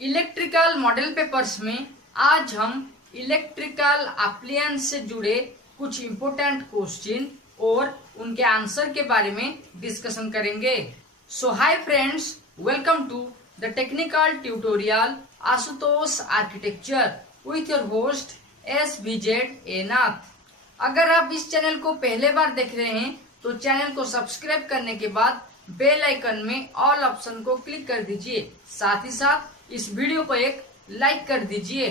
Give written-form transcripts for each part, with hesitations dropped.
Electrical model papers में आज हम इलेक्ट्रिकल अप्लायंस से जुड़े कुछ इम्पोर्टेंट क्वेश्चन और उनके आंसर के बारे में डिस्कशन करेंगे। So hi friends, welcome to the technical tutorial Ashutosh architecture with your host SVZ Nath. अगर आप इस चैनल को पहले बार देख रहे हैं तो चैनल को सब्सक्राइब करने के बाद बेल आइकन में ऑल ऑप्शन को क्लिक कर दीजिए। साथ ही साथ इस वीडियो को एक लाइक कर दीजिए।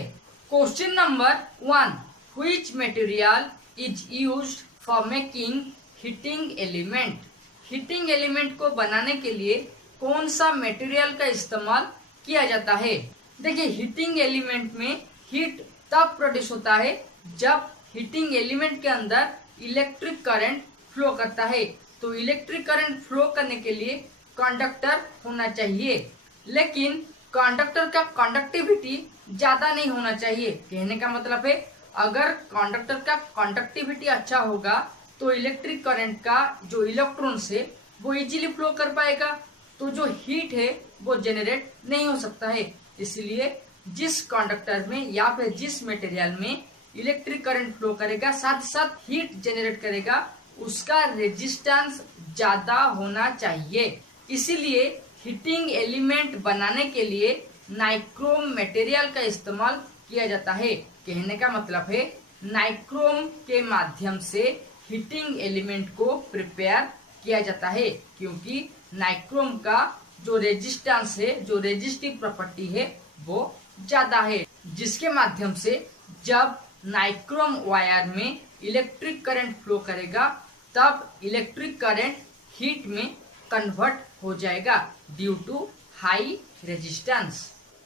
Question number 1, which material is used for making heating element. Heating element को बनाने के लिए कौन सा मटेरियल का इस्तेमाल किया जाता है। देखिए, हीटिंग एलिमेंट में हीट तब प्रोड्यूस होता है जब हीटिंग एलिमेंट के अंदर इलेक्ट्रिक करंट फ्लो करता है। तो इलेक्ट्रिक करंट फ्लो करने के लिए कंडक्टर होना चाहिए, लेकिन कंडक्टर का कंडक्टिविटी ज्यादा नहीं होना चाहिए। कहने का मतलब है, अगर कंडक्टर का कंडक्टिविटी अच्छा होगा तो इलेक्ट्रिक करंट का जो इलेक्ट्रॉन्स है वो इजीली फ्लो कर पाएगा, तो जो हीट है वो जनरेट नहीं हो सकता है। इसलिए जिस कंडक्टर में या फिर जिस मटेरियल में इलेक्ट्रिक करंट फ्लो करेगा साथ साथ हीट जनरेट करेगा, उसका रेजिस्टेंस ज्यादा होना चाहिए। इसीलिए हीटिंग एलिमेंट बनाने के लिए नाइक्रोम मटेरियल का इस्तेमाल किया जाता है। कहने का मतलब है, नाइक्रोम के माध्यम से हीटिंग एलिमेंट को प्रिपेयर किया जाता है, क्योंकि नाइक्रोम का जो रेजिस्टेंस है, जो रेजिस्टिव प्रॉपर्टी है, वो ज्यादा है, जिसके माध्यम से जब नाइक्रोम वायर में इलेक्ट्रिक करंट फ्लो करेगा तब इलेक्ट्रिक करंट हीट में कन्वर्ट हो जाएगा due to high resistance.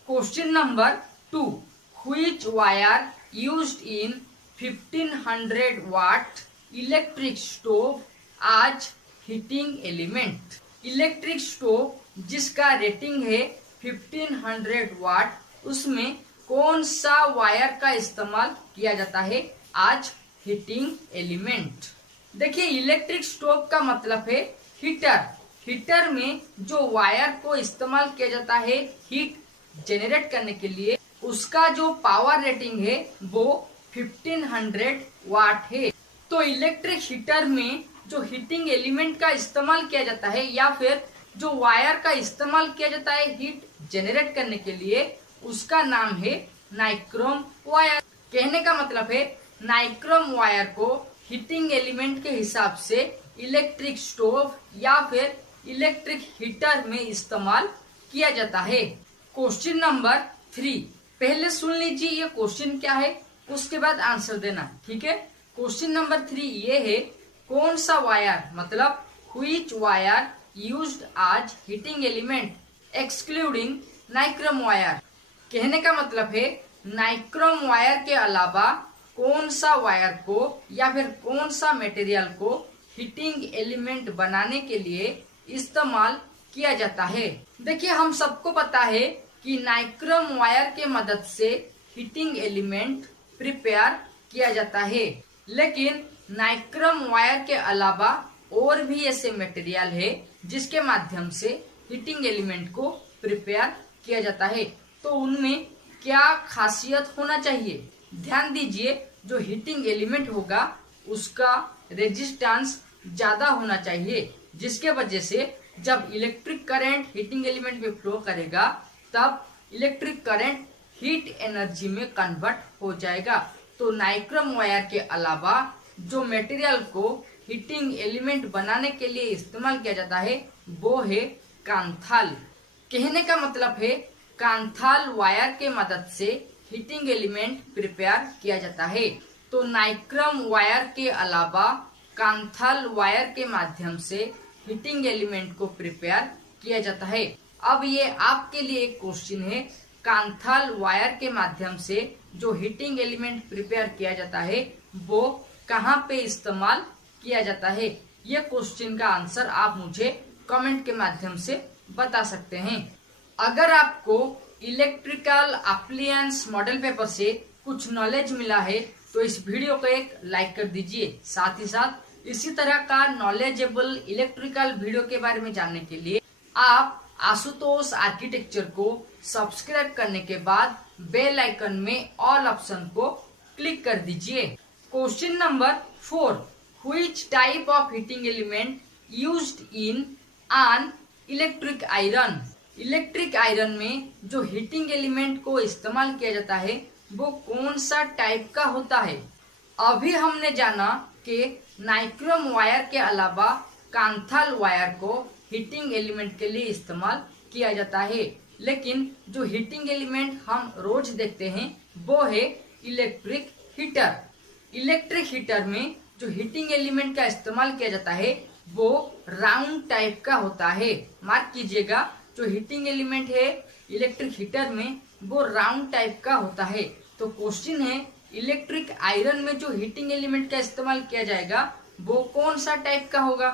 Question number 2, which wire used in 1500 watt electric stove as heating element. Electric stove जिसका रेटिंग है 1500 वाट, उसमें कौन सा वायर का इस्तेमाल किया जाता है आज हीटिंग एलिमेंट। देखिए, इलेक्ट्रिक स्टोव का मतलब है हीटर। हीटर में जो वायर को इस्तेमाल किया जाता है हीट जनरेट करने के लिए, उसका जो पावर रेटिंग है वो 1500 वाट है। तो इलेक्ट्रिक हीटर में जो हीटिंग एलिमेंट का इस्तेमाल किया जाता है या फिर जो वायर का इस्तेमाल किया जाता है हीट जनरेट करने के लिए, उसका नाम है नाइक्रोम वायर। कहने का मतलब है, नाइक्रोम वायर को हीटिंग एलिमेंट के हिसाब से इलेक्ट्रिक स्टोव या फिर इलेक्ट्रिक हीटर में इस्तेमाल किया जाता है। क्वेश्चन नंबर 3, पहले सुन लीजिए ये क्वेश्चन क्या है, उसके बाद आंसर देना, ठीक है। क्वेश्चन नंबर 3 ये है, कौन सा वायर, मतलब व्हिच वायर यूज्ड आज heating element excluding nichrome wire. कहने का मतलब है, नाइक्रोम वायर के अलावा कौन सा वायर को या फिर कौन सा मटेरियल को हीटिंग एलिमेंट बनाने के लिए इस्तेमाल किया जाता है। देखिए, हम सबको पता है कि नाइक्रोम वायर के मदद से हीटिंग एलिमेंट प्रिपेयर किया जाता है, लेकिन नाइक्रोम वायर के अलावा और भी ऐसे मटेरियल है जिसके माध्यम से हीटिंग एलिमेंट को प्रिपेयर किया जाता है। तो उनमें क्या खासियत होना चाहिए, ध्यान दीजिए। जो हीटिंग एलिमेंट होगा उसका रेजिस्टेंस ज्यादा होना चाहिए, जिसके वजह से जब इलेक्ट्रिक करंट हीटिंग एलिमेंट में फ्लो करेगा तब इलेक्ट्रिक करंट हीट एनर्जी में कन्वर्ट हो जाएगा। तो नाइक्रोम वायर के अलावा जो मटेरियल को हीटिंग एलिमेंट बनाने के लिए इस्तेमाल किया जाता है वो है कांथाल। कहने का मतलब है, कांथाल वायर के मदद से हीटिंग एलिमेंट प्रिपेयर किया जाता है। तो नाइक्रोम वायर के अलावा कांथाल वायर के माध्यम से हीटिंग एलिमेंट को प्रिपेयर किया जाता है। अब ये आपके लिए एक क्वेश्चन है, कांथाल वायर के माध्यम से जो हीटिंग एलिमेंट प्रिपेयर किया जाता है वो कहाँ पे इस्तेमाल किया जाता है। ये क्वेश्चन का आंसर आप मुझे कमेंट के माध्यम से बता सकते हैं। अगर आपको इलेक्ट्रिकल अप्लायंस मॉडल पेपर से कुछ नॉलेज मिला है तो इस वीडियो को एक लाइक कर दीजिए। साथ ही साथ इसी तरह का नॉलेजेबल इलेक्ट्रिकल वीडियो के बारे में जानने के लिए आप आशुतोष आर्किटेक्चर को सब्सक्राइब करने के बाद बेल आइकन में ऑल ऑप्शन को क्लिक कर दीजिए। Question number 4, which type of heating element used in an electric iron. Electric iron में जो हीटिंग एलिमेंट को इस्तेमाल किया जाता है वो कौन सा टाइप का होता है। अभी हमने जाना कि नाइक्रोम वायर के अलावा कांथल वायर को हीटिंग एलिमेंट के लिए इस्तेमाल किया जाता है, लेकिन जो हीटिंग एलिमेंट हम रोज देखते हैं वो है इलेक्ट्रिक हीटर। इलेक्ट्रिक हीटर में जो हीटिंग एलिमेंट का इस्तेमाल किया जाता है वो राउंड टाइप का होता है। मार्क कीजिएगा, जो हीटिंग एलिमेंट है इलेक्ट्रिक हीटर में वो राउंड टाइप का होता है। तो क्वेश्चन है, इलेक्ट्रिक आयरन में जो हीटिंग एलिमेंट का इस्तेमाल किया जाएगा वो कौन सा टाइप का होगा।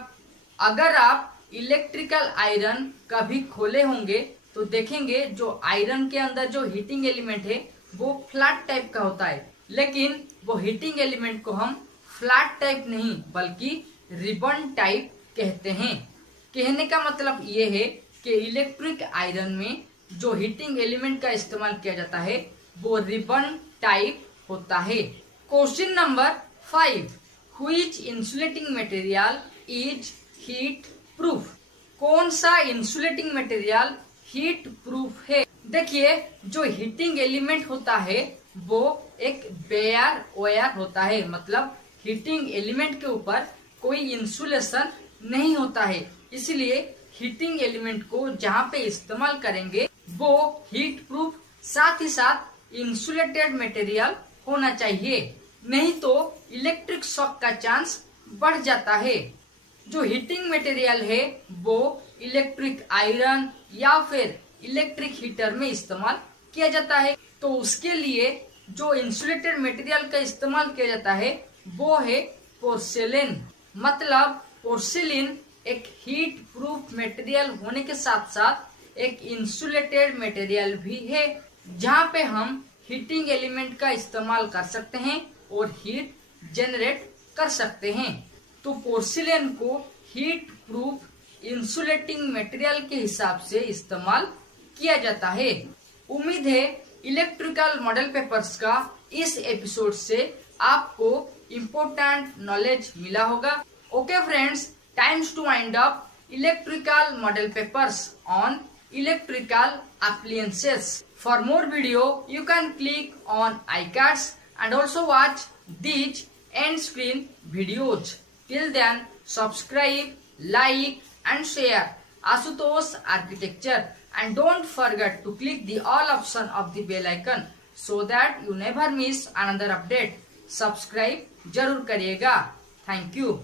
अगर आप इलेक्ट्रिकल आयरन कभी खोले होंगे तो देखेंगे जो आयरन के अंदर जो हीटिंग एलिमेंट है वो फ्लैट टाइप का होता है, लेकिन वो हीटिंग एलिमेंट को हम फ्लैट टाइप नहीं बल्कि रिबन टाइप कहते हैं। कहने का मतलब ये है कि इलेक्ट्रिक आयरन में जो हीटिंग एलिमेंट का इस्तेमाल किया जाता है वो रिबन टाइप होता है। Question number 5, which insulating material is heat proof. कौन सा इंसुलेटिंग मटेरियल हीट प्रूफ है। देखिए, जो हीटिंग एलिमेंट होता है वो एक बेयर वायर होता है, मतलब हीटिंग एलिमेंट के ऊपर कोई इंसुलेशन नहीं होता है, इसलिए हीटिंग एलिमेंट को जहाँ पे इस्तेमाल करेंगे वो हीट प्रूफ साथ ही साथ इंसुलेटेड मटेरियल होना चाहिए, नहीं तो इलेक्ट्रिक शॉक का चांस बढ़ जाता है। जो हीटिंग मटेरियल है वो इलेक्ट्रिक आयरन या फिर इलेक्ट्रिक हीटर में इस्तेमाल किया जाता है, तो उसके लिए जो इंसुलेटेड मटेरियल का इस्तेमाल किया जाता है वो है पोर्सेलिन। मतलब पोर्सेलिन एक हीट प्रूफ मटेरियल होने के साथ साथ एक इंसुलेटेड मटेरियल भी है, जहाँ पे हम हीटिंग एलिमेंट का इस्तेमाल कर सकते हैं और हीट जनरेट कर सकते हैं। तो पोर्सिलेन को हीट प्रूफ इंसुलेटिंग मटेरियल के हिसाब से इस्तेमाल किया जाता है। उम्मीद है इलेक्ट्रिकल मॉडल पेपर्स का इस एपिसोड से आपको इम्पोर्टेंट नॉलेज मिला होगा। Okay friends, times to wind up electrical model papers on electrical appliances. For more video, you can click on iCards and also watch these end screen videos. Till then, subscribe, like and share Ashutosh Architecture, and don't forget to click the all option of the bell icon so that you never miss another update. Subscribe जरूर करिएगा। Thank you.